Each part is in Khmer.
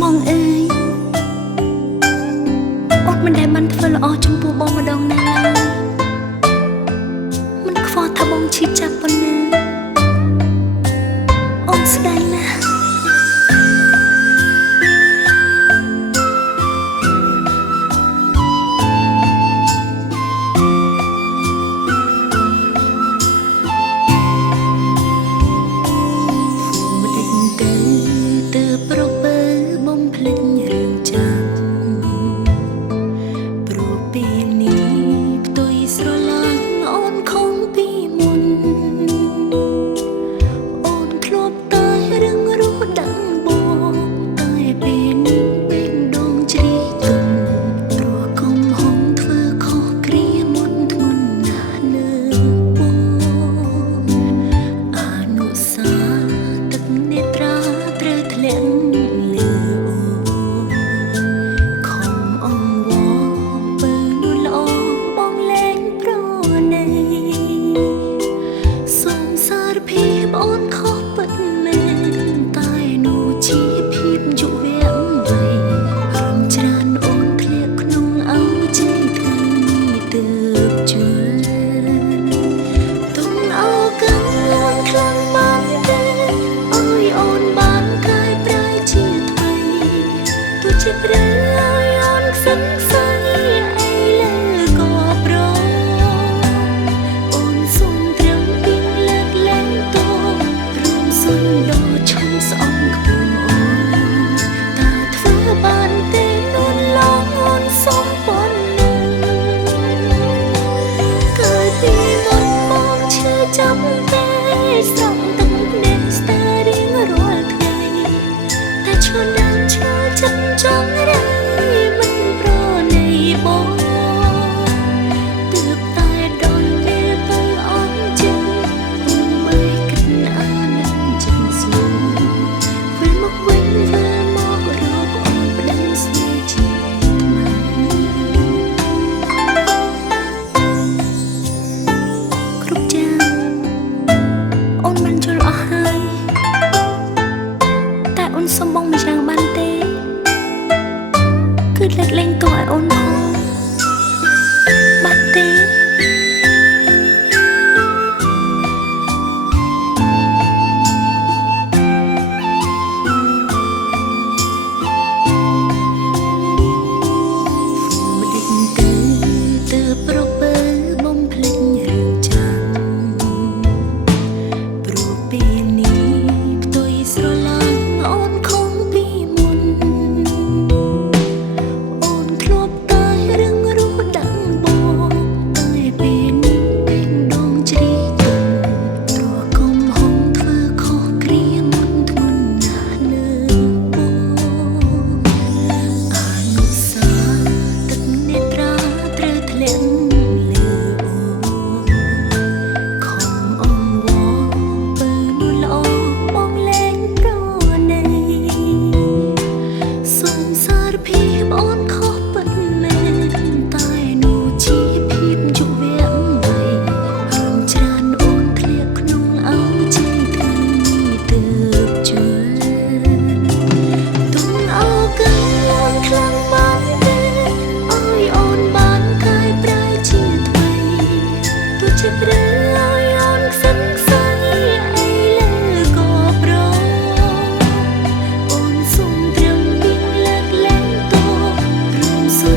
បងអើយអូនមិនដែលបានធ្វើល្អចំពោះបងម្ដងណាឡើយមិនខ្វល់ថាបងឈឺចាប់ប៉ុណ្ណាអូនស្ដាយណាស់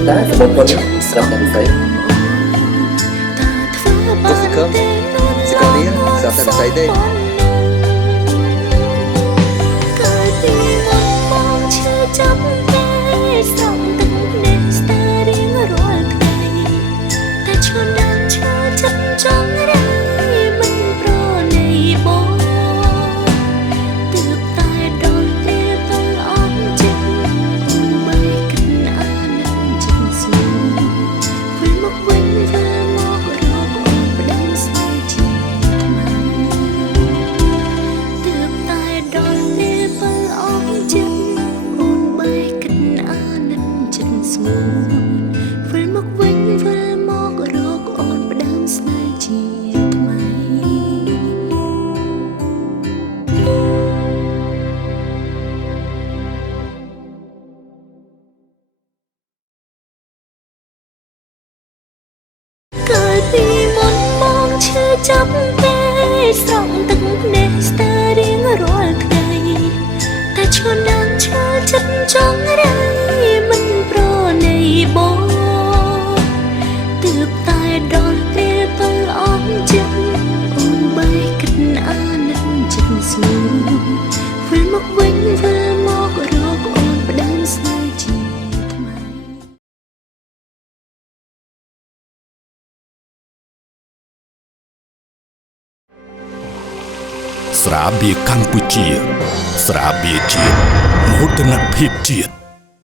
តែសម្បត្តិគាត់ស្រាប់តែពិសេសពុកសង្ឃឹមសកម្មនេះស្រាប់តែពិសេសទេចាប់តែស្រង់ទឹកនេះស្ទើររៀងរាល់ថ្ងៃតែឈួនដើមឈើចិត្តចង់រៃមិនប្រណីបងទើបតែដល់ពេលទៅអត់ចិត្តអូនបីគិតអានឹងចិត្តស្មូវិលមកវិញវិលមករកអូនប្តីស្នេហ៍ជាថ្ ស្ទើររៀងរាល់ថ្ងៃតែឈួនដើមឈើចិត្តចង់រៃមិនប្រណីបងទើបតែដល់ពេលទៅអស់ចិត្តអូនបែកគិតអាណិតចិត្តស្នូវិលមកវិញវិលមករកអូនផ្ដើមស្នេហ៍ជាថ្មីស្រាបៀរកម្ពុជាស្រាបៀរជាតិមោទនភាពជាតិ